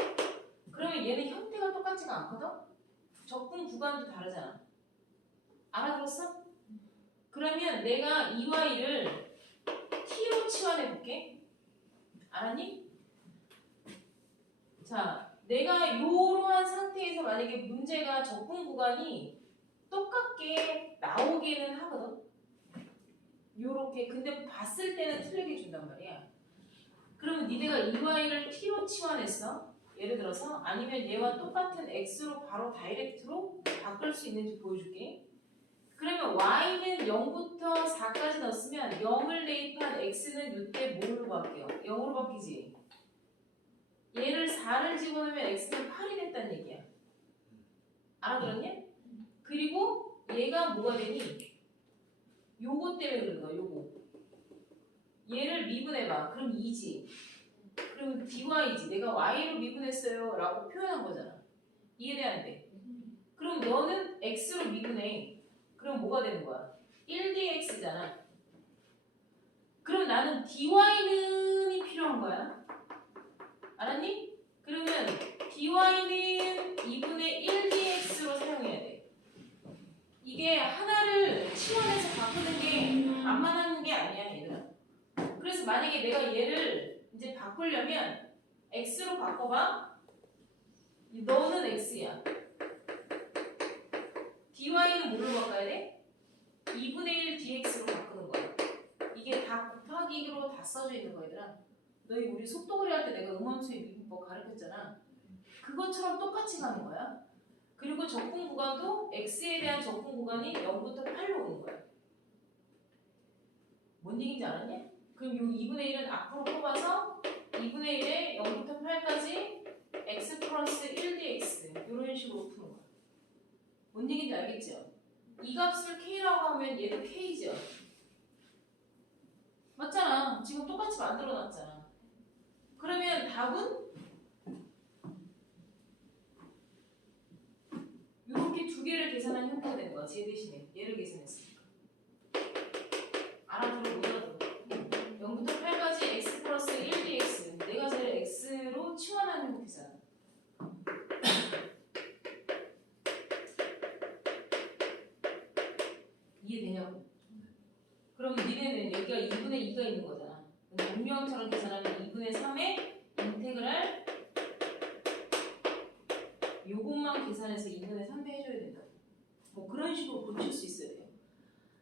그러면 얘는 형태가 똑같지가 않거든? 적분 구간도 다르잖아. 알아들었어? 그러면 내가 2y를 t로 치환해 볼게. 알았니? 자, 내가 이러한 상태에서 만약에 문제가 적분 구간이 똑같게 나오기는 하거든. 요렇게. 근데 봤을 때는 틀리게 준단 말이야. 그러면 니네가 2y를 t로 치환했어. 예를 들어서 아니면 얘와 똑같은 x로 바로 다이렉트로 바꿀 수 있는지 보여줄게. 그러면 y는 0부터 4까지 넣었으면 0을 대입한 x는 이때 뭘로 바뀌어? 0으로 바뀌지. 얘를 4를 집어넣으면 x는 8이 됐다는 얘기야. 알아들었냐? 그리고 얘가 뭐가 되니? 요거 때문에 그런 거야. 요거. 얘를 미분해봐. 그럼 2지. 그럼 dy지. 내가 y로 미분했어요 라고 표현한 거잖아. 이해돼 안 돼? 그럼 너는 x로 미분해. 그럼 뭐가 되는 거야? 1dx잖아. 그럼 나는 dy는이 필요한 거야. 알았니? 그러면 dy는 2분의 1dx로 사용해야 돼. 이게 하나를 치환해서 바꾸는 게 만만한 게 아니야, 얘들아. 그래서 만약에 내가 얘를 이제 바꾸려면 x로 바꿔봐. 너는 x야. dy는 뭘로 바꿔야 돼? 2분의 1 dx로 바꾸는 거야. 이게 다 곱하기로 다 써져 있는 거, 얘들아. 너희 우리 속독을 할 때 내가 음함수의 미분법 가르쳤잖아. 그것처럼 똑같이 가는 거야. 그리고 적분 구간도 x에 대한 적분 구간이 0부터 8로 오는 거야. 뭔 얘기인지 알았냐? 그럼 이 2분의 1은 앞으로 뽑아서 2분의 1에 0부터 8까지 x 플러스 1dx 이런 식으로 푸는 거야. 뭔 얘기인지 알겠죠? 이 값을 k라고 하면 얘도 k죠. 맞잖아. 지금 똑같이 만들어 놨잖아. 그러면 답은 이렇게 두 개를 계산한 형태가 된 거야. 제 대신에 얘를 계산했으니까. 알아들어 못 알아들어. 0부터 8까지 x 플러스 1dx. 내가 쟤를 x로 치환하는 형태잖아. 이해되냐고? 그럼 니네는 여기가 2분의 2가 있는 거잖아. 운명처럼 계산하면 2분의 3에 인테그랄 요것만 계산해서 2분의 3배 해줘야 된다. 뭐 그런 식으로 고칠 수 있어야 돼요.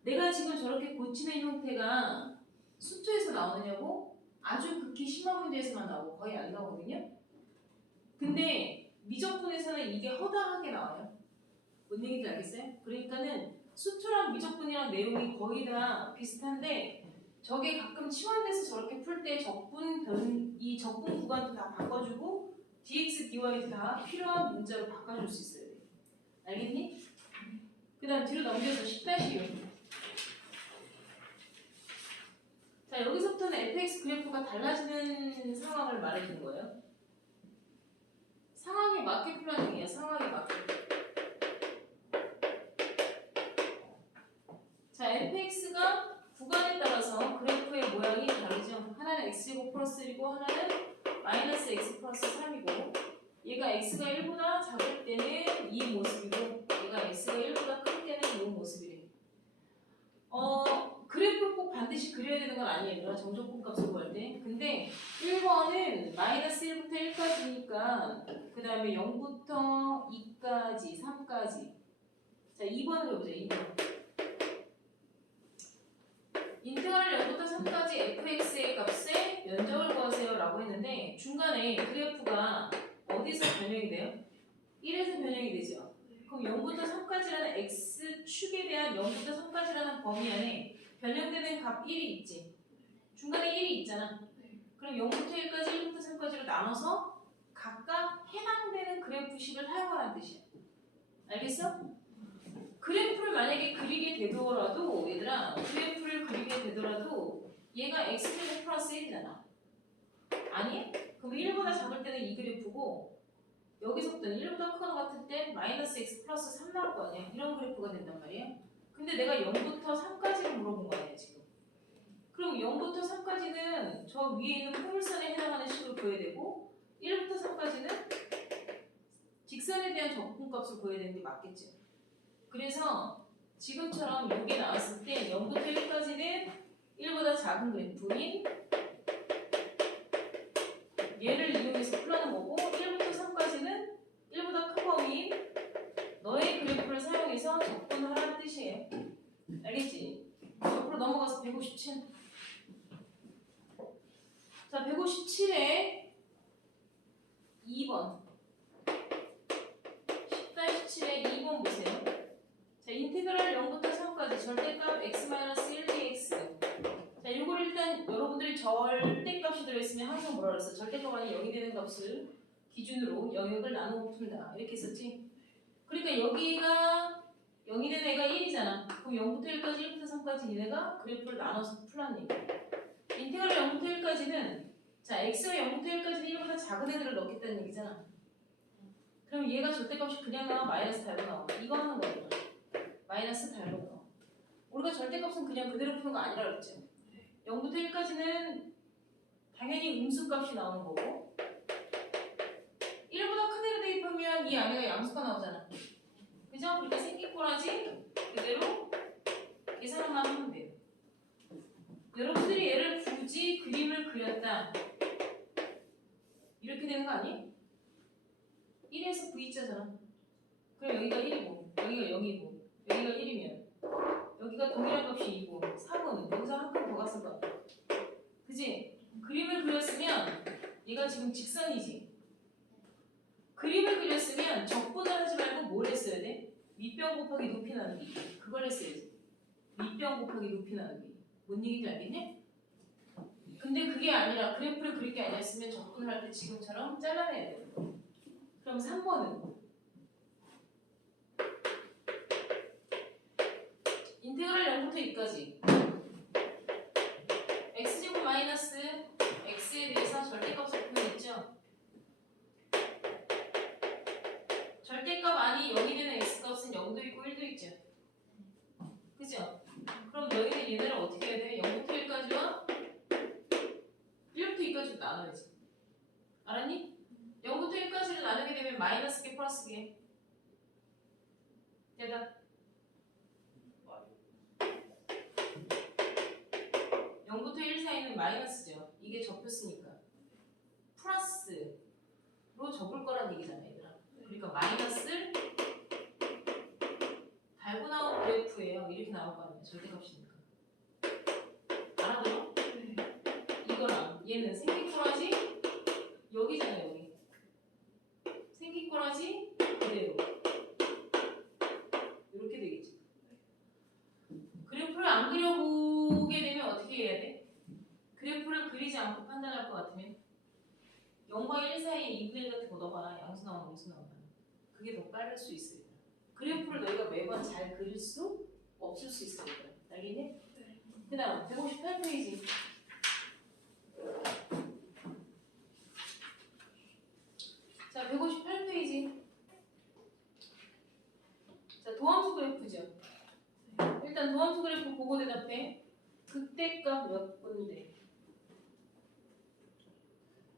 내가 지금 저렇게 고치는 형태가 수투에서 나오느냐고? 아주 극히 심한 문제에서만 나오고 거의 안 나오거든요. 근데 미적분에서는 이게 허다하게 나와요. 뭔 얘기인지 알겠어요? 그러니까는 수투랑 미적분이랑 내용이 거의 다 비슷한데 저게 가끔 치환돼서 저렇게 풀 때 이 적분 구간도 다 바꿔주고 dx, dy도 다 필요한 문자로 바꿔줄 수 있어야 돼. 알겠니? 그 다음 뒤로 넘겨서 10-6. 자, 여기서부터는 fx 그래프가 달라지는 상황을 말해주는 거예요. 상황에 맞게 필요한 얘기야. 상황에 맞게. 자, fx가 구간에 따라서 그래프의 모양이 다르죠. 하나는 x제곱 플러스 1이고 하나는 마이너스 x 플러스 3이고 얘가 x가 1보다 작을 때는 이 모습이고 얘가 x가 1보다 클 때는 이 모습이래. 그래프를 꼭 반드시 그려야 되는 건 아니에요. 정적분 값을 구할 때. 근데 1번은 마이너스 1부터 1까지 그래프니까 그 다음에 0부터 2까지, 3까지. 자, 2번을 해보자. 2번. 인테그랄 0부터 3까지 fx의 값에 면적을 구하세요 라고 했는데 중간에 그래프가 어디서 변형이 돼요? 1에서 변형이 되죠. 그럼 0부터 3까지라는 x축에 대한 0부터 3까지라는 범위 안에 변형되는 값 1이 있지. 중간에 1이 있잖아. 그럼 0부터 1까지, 1부터 3까지로 나눠서 각각 해당되는 그래프식을 사용하라는 뜻이야. 알겠어? 그래프를 만약에 그리게 되더라도 얘들아 그래프를 그리게 되더라도 얘가 x제곱 플러스 1이잖아. 아니? 그럼 1보다 작을 때는 이 그래프고 여기서부터는 1보다 크거나 같을 때 마이너스 x 플러스 3 나올 거 아니야. 이런 그래프가 된단 말이야. 근데 내가 0부터 3까지를 물어본 거 아니야 지금. 그럼 0부터 3까지는 저 위에 있는 포물선에 해당하는 식으로 구해야 되고 1부터 3까지는 직선에 대한 적분값을 구해야 되는 게 맞겠지. 그래서 지금처럼 이게 나왔을 때 0부터 1까지는 1보다 작은 그래프인 얘를 이용해서 풀어는 거고 1부터 3까지는 1보다 큰 범위인 너의 그래프를 사용해서 적분하라는 뜻이에요. 알겠지? 옆으로 넘어가서 157. 자, 157에 2번 10-17에 2번 보세요. 자, 인테그랄 0부터 3까지 절대값 x-1dx. 자, 이걸 일단 여러분들이 절대값이 들어있으면 항상 뭐라 그랬어? 절대값 안에 0이 되는 값을 기준으로 영역을 나누어 푼다. 이렇게 했었지? 그러니까 여기가 0이 되는 애가 1이잖아. 그럼 0부터 1까지, 1부터 3까지 얘네가 그래프를 나눠서 풀라는 얘기야. 인테그랄 0부터 1까지는 자, x가 0부터 1까지는 1보다 작은 애들을 넣겠다는 얘기잖아. 그럼 얘가 절대값이 그냥 나와 마이너스 달고 나와. 이거 하는 거야. 마이너스 달고 나와. 우리가 절대값은 그냥 그대로 푸는 거 아니라 그랬죠. 0부터 1까지는 당연히 음수값이 나오는 거고 1보다 큰 애를 대입하면 이 안에가 양수가 나오잖아. 그죠? 그러니까 생긴 꼬라지 그대로 계산만 하면 돼요. 여러분들이 얘를 굳이 그림을 그렸다 이렇게 되는 거 아니? 1에서 V자잖아. 그럼 여기가 1이고 여기가 0이고 여기가 1이면 여기가 동일한 값이 2고 3은 여기서 한 칸 더 갔을 거야. 그지? 그림을 그렸으면 얘가 지금 직선이지. 그림을 그렸으면 적분을 하지 말고 뭘 했어야 돼? 밑변 곱하기 높이 나누기. 그걸 했어야지. 밑변 곱하기 높이 나누기. 뭔 얘기인지 알겠니? 근데 그게 아니라 그래프를 그릴 게 아니었으면 적분을 할 때 지금처럼 잘라내야 돼. 그럼 3번은 인테그랄 0부터 2까지 x제곱 마이너스 x에 대해서 절대값을 표현했죠. 절대값 안이 0이 되는 x값은 0도 있고 1도 있죠. 그죠? 그럼 너희는 얘네를 어떻게 해야 돼? 0부터 1까지와 1부터 2까지로 나눠야지. 알았니? 0부터 1까지를 나누게 되면 마이너스 개 플러스 개. 대답. 0부터 1 사이는 마이너스죠. 이게 접혔으니까. 플러스로 접을 거란 얘기잖아, 얘들아. 그러니까 마이너스를 달고 나온 그래프예요. 이렇게 나올 거 아니야. 절대값이니까. 알아들어? 이거랑 얘는 생긴 꼬라지 여기잖아, 여기. 생긴 꼬라지 그대로. 이렇게 되겠지. 그래프를 안 그려보게 되면 어떻게 해야 돼? 그래프를 그리지 않고 판단할 것 같으면 0과 1 사이에 2분의 1 같은 거 넣어봐. 양수 나오나 음수 나오나. 그게 더 빠를 수 있어요. 그래프를 너희가 매번 잘 그릴 수 없을 수 있어요. 알겠니? 네. 그 다음 158페이지. 자, 158페이지. 자, 도함수 그래프죠. 일단 도함수 그래프 보고 대답해. 극대값 몇 군데?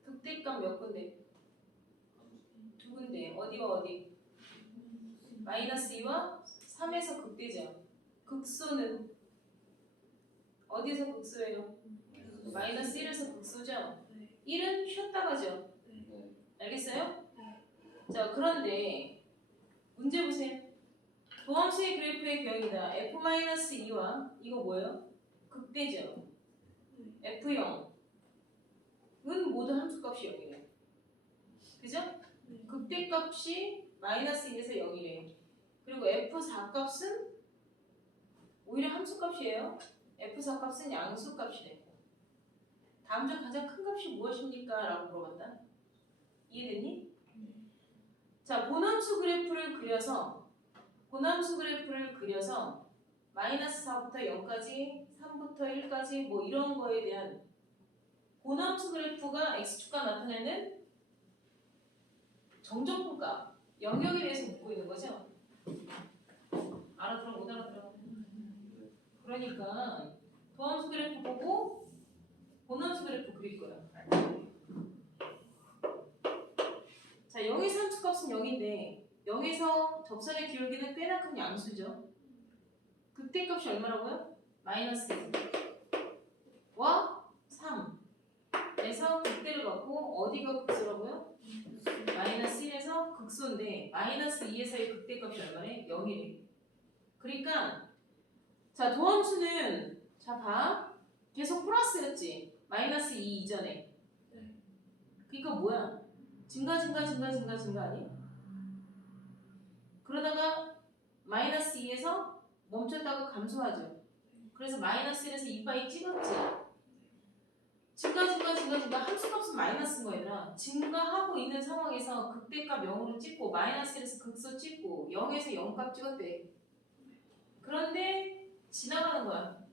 극대값 몇 군데? 두 군데. 어디와 어디? 마이너스 2와 3에서 극대죠. 극소는 어디에서 극소예요? 마이너스 1에서 극소죠. 1은 쉬었다 가죠. 알겠죠? 알겠어요? 자, 그런데 문제 보세요. 도함수의 그래프의 경이다. f-2와 이거 뭐예요? 극대죠. f0은 모두 함수값이 0이래요. 그죠? 극대값이 마이너스 1에서 0이래요. 그리고 f4 값은 오히려 함수값이에요. f4 값은 양수값이래요. 다음 중 가장 큰 값이 무엇입니까? 라고 물어봤다. 이해됐니? 자, 본함수 그래프를 그려서 마이너스 4부터 0까지, 3부터 1까지 뭐 이런 거에 대한 본함수 그래프가 x축과 나타내는 정적분값 영역에 대해서 묻고 있는 거죠. 알아들어 못 알아들어? 그러니까 도함수 그래프 보고 본함수 그래프 그릴 거야. 자, 0에서 함수값은 0인데 0에서 접선의 기울기는 꽤나 큰 양수죠. 극대값이 얼마라고요? 마이너스 1와 3에서 극대를 갖고 어디가 극소라고요? 마이너스 1에서 극소인데 마이너스 2에서의 극대값이 얼마래? 0이래. 그러니까 자, 도함수는 자 봐. 계속 플러스였지. 마이너스 2 이전에. 그러니까 뭐야? 증가 아니? 그러다가 마이너스 2에서 멈췄다가 감소하죠. 그래서 마이너스 1에서 2파이 찍었지. 증가 함수값은 마이너스인 거야 얘들아. 증가하고 있는 상황에서 극대값 0으로 찍고 마이너스 1에서 극소 찍고 0에서 0값 찍었대. 그런데 지나가는 거야.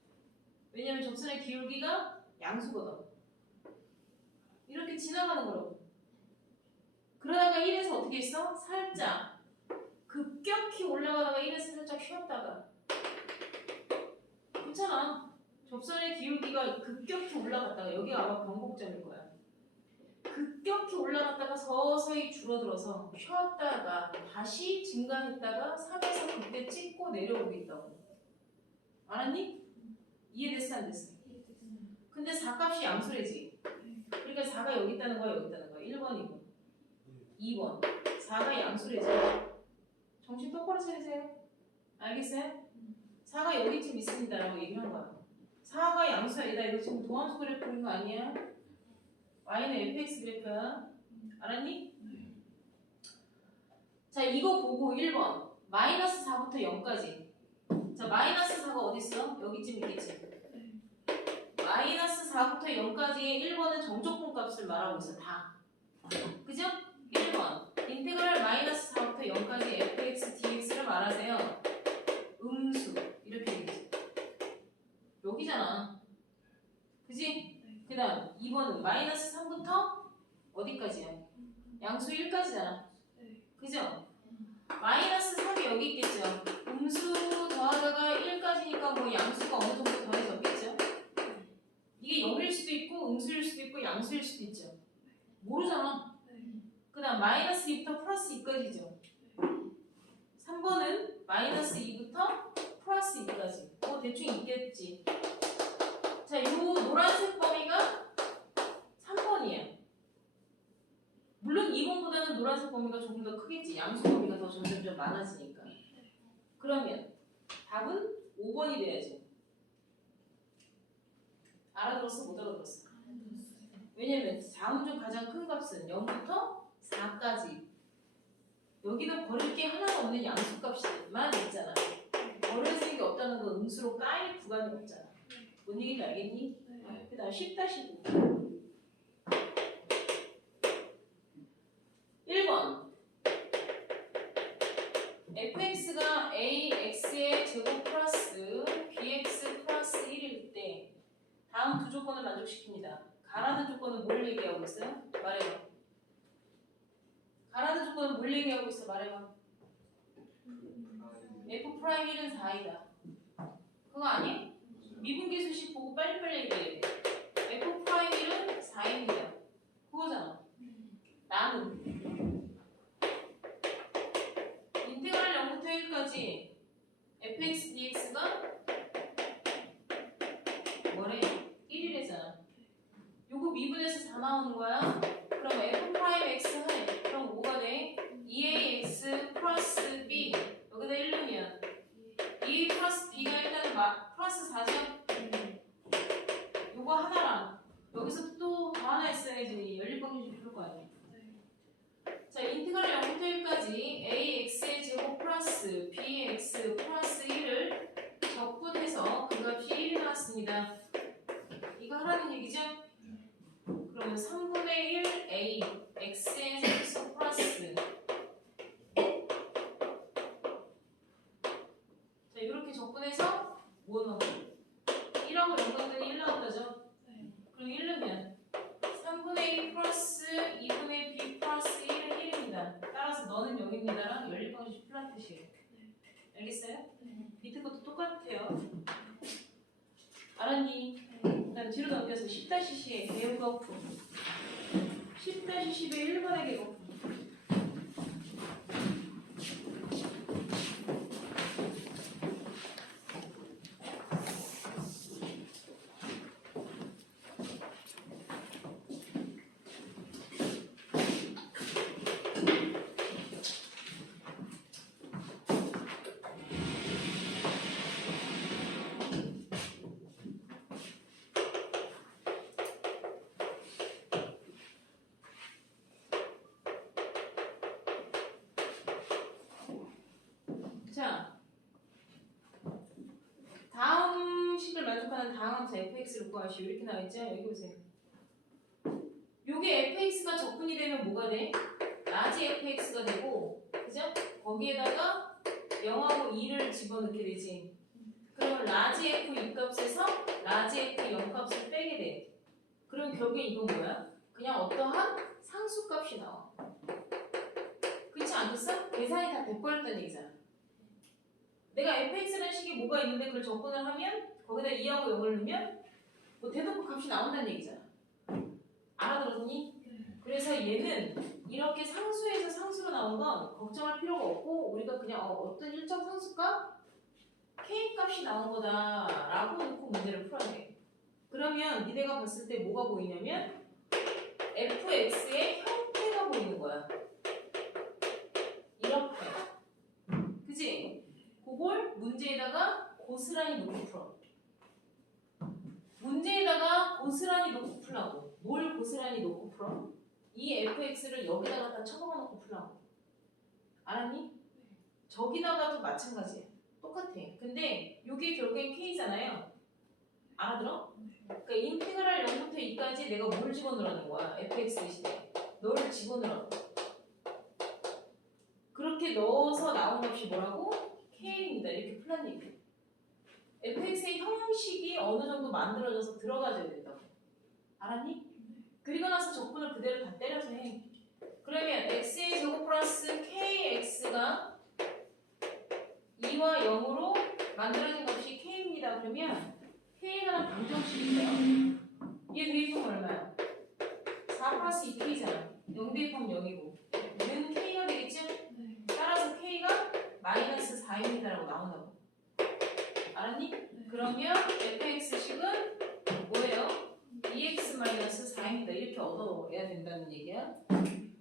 왜냐면 접선의 기울기가 양수거든. 이렇게 지나가는 거라고. 그러다가 1에서 어떻게 했어? 살짝 급격히 올라가다가 1에서 살짝 쉬었다가 괜찮아. 접선의 기울기가 급격히 올라갔다가 여기가 아마 변곡점일 거야. 급격히 올라갔다가 서서히 줄어들어서 쉬었다가 다시 증가했다가 3에서 그때 찍고 내려오겠다고. 알았니? 이해됐어 안 됐어? 근데 4값이 양수래지. 그러니까 4가 여기 있다는 거야 여기 있다는 거야. 1번이고 2번 4가 양수래지. 정신 똑바로 차리세요. 알겠어요? 4가 여기쯤 있습니다 라고 얘기한 거야. 4가 양수야. 얘다 이거 지금 도함수 그래프인 거 아니야? y는 fx 그래프야. 알았니? 자, 이거 보고 1번 마이너스 4부터 0까지. 자, 마이너스 4가 어디 있어? 여기쯤 있겠지. 마이너스 4부터 0까지의 1번은 정적분 값을 말하고 있어. 다. 그죠? 1번 인테그랄 마이너스 4부터 0까지 fx dx를 말하세요. 음수 이렇게 되겠지. 여기잖아. 그지? 그 다음 2번은 마이너스 3부터 어디까지야? 양수 1까지잖아. 그죠? 마이너스 3이 여기 있겠죠. 음수 더하다가 1까지니까 뭐 양수가 어느 정도 더해졌겠죠. 이게 0일 수도 있고 음수일 수도 있고 양수일 수도 있죠. 모르잖아. 그 다음 마이너스 2부터 플러스 2까지죠. 3번은 마이너스 2부터 플러스 2까지. 뭐 대충 있겠지. 자, 요 노란색 범위가 3번이에요. 물론 2번보다는 노란색 범위가 조금 더 크겠지. 양수 범위가 더 점점 많아지니까. 그러면 답은 5번이 돼야지. 알아들었어? 못 알아들었어? 왜냐면 다음 중 가장 큰 값은 0부터 4까지. 여기는 버릴 게 하나도 없는 양수값만 있잖아. 버릴 수 있는 게 없다는 건 음수로 까일 구간이 없잖아. 뭔 얘기인지 알겠니? 그 다음 10-9 1번 fx가 ax의 제곱 플러스 bx 플러스 1일 때 다음 두 조건을 만족시킵니다. 가라는 조건은 뭘 얘기하고 있어요? 말해봐. 가라는 조건은 뭘 얘기하고 있어? 말해봐. f'1은 4이다. 그거 아니? 미분계 수식 보고 빨리빨리 얘기해야 돼. f'1은 4입니다. 그거잖아. 나는 인테그랄 0부터 1까지 fx dx가 뭐래? 1이래잖아. 요거 미분에서 4 나오는 거야. 그럼 f'(x) 할 그래서 3분의 1 a x의 상수 플러스 자 이렇게 적분해서 뭐 넣어? 1하고 연관되니 1 나온다죠? 그럼 1 넣으면 3분의 1 플러스 2분의 b 플러스 1은 1입니다. 따라서 너는 0입니다랑 연립방식 플라트식이에요. 알겠어요? 밑에 것도 똑같아요. 알았니? 그다음 뒤로 넘겨서 10-10의 개요거품 10-10의 1번의 개요거품 자, 다음 식을 만족하는 다음 함수 fx를 구하시오. 이렇게 나와있죠? 여기 보세요. 요게 fx가 적분이 되면 뭐가 돼? 라지 fx가 되고, 그죠? 거기에다가 0하고 2를 집어넣게 되지. 그러면 라지 f 6값에서 라지 f 0값을 빼게 돼. 그럼 결국에 이건 뭐야? 그냥 어떠한 상수값이 나와. 그렇지 않겠어? 계산이 다 돼버렸다는 얘기잖아. 내가 fx라는 식이 뭐가 있는데 그걸 적분을 하면 거기다 2하고 0을 넣으면 뭐 대놓고 값이 나온다는 얘기잖아. 알아들었니? 그래서 얘는 이렇게 상수에서 상수로 나온 건 걱정할 필요가 없고 우리가 그냥 어떤 일정 상수값 k 값이 나온 거다라고 놓고 문제를 풀어야 돼. 그러면 니네가 봤을 때 뭐가 보이냐면 fx의 형태가 보이는 거야. 이렇게. 그지? 그걸 문제에다가 고스란히 놓고 풀어. 문제에다가 고스란히 놓고 풀라고. 뭘 고스란히 놓고 풀어? 이 fx를 여기다가 다 쳐박아 놓고 풀라고. 알았니? 저기다가도 마찬가지야. 똑같아. 근데 이게 결국엔 k잖아요. 알아들어? 그러니까 인테그랄 0부터 2까지 내가 뭘 집어넣으라는 거야. fx 대신에. 너를 집어넣으라고. 그렇게 넣어서 나온 값이 뭐라고? k입니다. 이렇게 풀란 얘기야. fx의 형식이 어느 정도 만들어져서 들어가줘야 된다고. 알았니? 그리고 나서 적분을 그대로 다 때려서 해. 그러면 x의 제곱 플러스 kx가 2와 0으로 만들어진 값이 k입니다. 그러면 k에 관한 방정식인데요. 얘 대입하면 얼마야? 4 플러스 2k잖아. 0 대입하면 0이고 는 k가 되겠죠? 따라서 k가 마이너스 4입니다라고 나온다고. 알았니? 그러면 fx식은 뭐예요? 2x 마이너스 4입니다. 이렇게 얻어야 된다는 얘기야.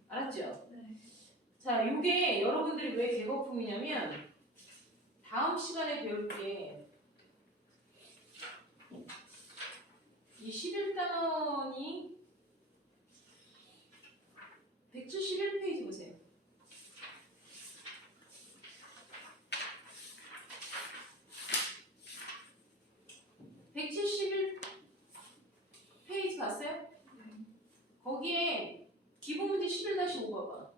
알았죠? 자, 이게 여러분들이 왜 개거품이냐면 다음 시간에 배울 게 이 11단원이 171페이지 보세요. 페이지 봤어요? 거기에 기본 문제 11-5 봐봐.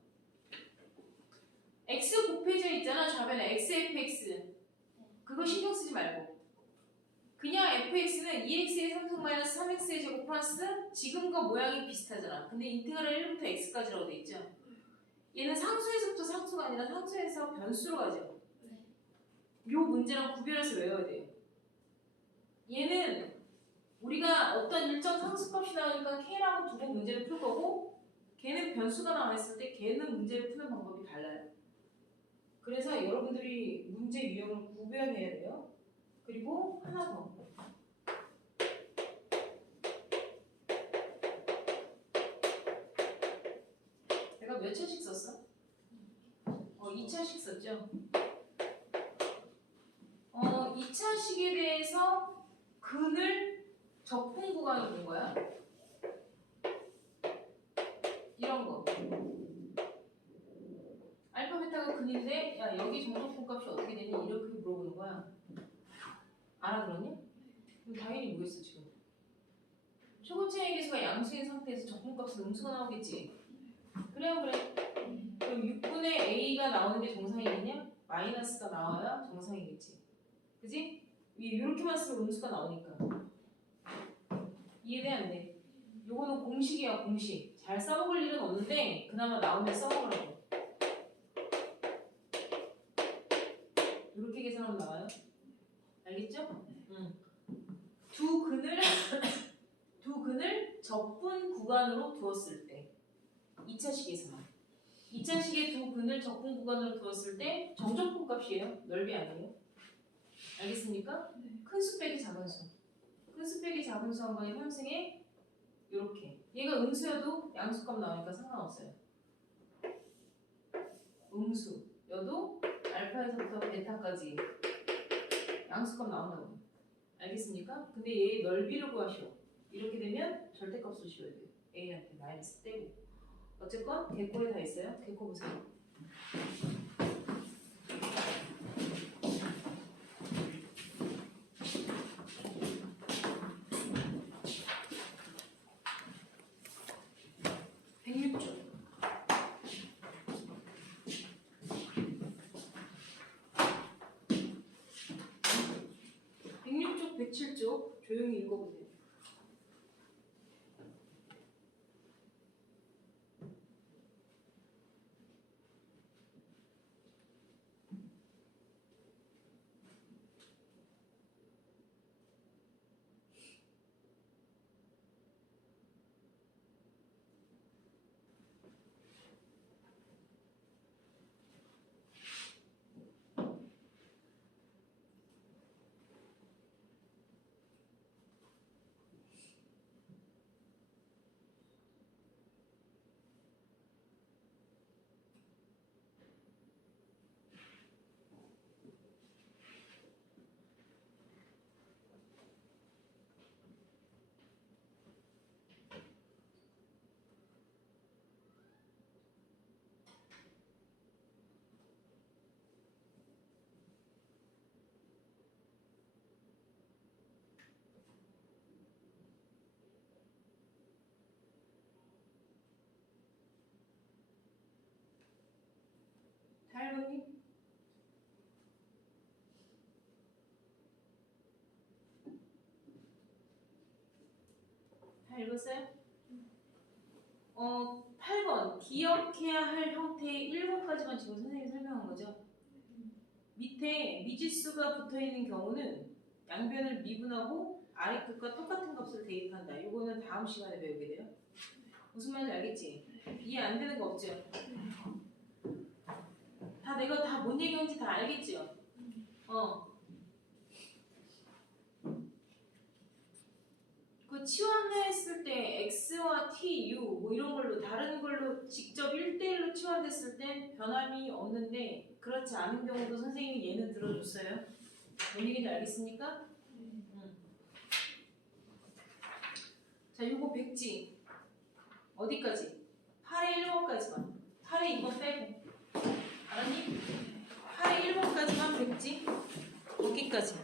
x 곱해져 있잖아. 좌변에 xfx. 그거 신경 쓰지 말고. 그냥 fx는 2x의 3승 마이너스 3x의 제곱 플러스 지금과 모양이 비슷하잖아. 근데 인테그랄 1부터 x까지라고 돼 있죠. 얘는 상수에서부터 상수가 아니라 상수에서 변수로 가죠. 요 문제랑 구별해서 외워야 돼요. 얘는 우리가 어떤 일정 상수값이 나오니까 k라고 두고 문제를 풀 거고 걔는 변수가 나와 있을 때 걔는 문제를 푸는 방법이 달라요. 그래서 여러분들이 문제 유형을 구별해야 돼요. 그리고 하나 더. 내가 몇 차씩 썼어? 2차씩 썼죠? 2차식에 대해서 근을 적분 구간을 본 거야. 이런 거. 알파 베타가 근인데 야 여기 정적분 값이 어떻게 되니? 이렇게 물어보는 거야. 알아들었니? 그럼 당연히 뭐겠어 지금? 초고체의 개수가 양수인 상태에서 적분 적분값은 음수가 나오겠지. 그래요, 그래. 그럼 6분의 a가 나오는 게 정상이겠냐? 마이너스가 나와야 정상이겠지. 그지? 이렇게만 쓰면 음수가 나오니까. 이해돼, 안 돼? 요거는 공식이야, 공식. 잘 써먹을 일은 없는데 그나마 나오면 써먹으라고. 이렇게 계산하면 나와요. 알겠죠? 응. 두 근을 두 근을 적분 구간으로 두었을 때 2차식에서만 2차식의 두 근을 적분 구간으로 두었을 때 정적분 값이에요. 넓이 아니에요. 알겠습니까? 큰 수 빼기 작은 수. 큰 수 빼기 작은 수 한 거에 현승에 이렇게. 얘가 음수여도 양수값 나오니까 상관없어요. 음수여도 알파에서부터 베타까지 양수값 나온다고. 알겠습니까? 근데 얘의 넓이를 구하시오. 이렇게 되면 절대값으로 씌워야 돼요. A한테 마이너스 떼고. 어쨌건 개코에 다 있어요. 개코 보세요. 조용히 읽어보세요. 할머니? 다 읽었어요? 8번 기억해야 할 형태의 1번까지만 지금 선생님이 설명한 거죠. 밑에 미지수가 붙어있는 경우는 양변을 미분하고 아래 끝과 똑같은 값을 대입한다. 이거는 다음 시간에 배우게 돼요. 무슨 말인지 알겠지? 이해 안 되는 거 없죠? 다 내가 다 뭔 얘기하는지 다 알겠죠? 그 치환했을 때 x와 t, u 뭐 이런 걸로 다른 걸로 직접 1대1로 치환됐을 때 변함이 없는데 그렇지 않은 경우도 선생님이 얘는 들어줬어요. 뭔 얘기인지 알겠습니까? 자, 요거 백지 어디까지? 8의 1번까지만 8의 2번 빼고 알았니? 8의 1번까지만 백지 여기까지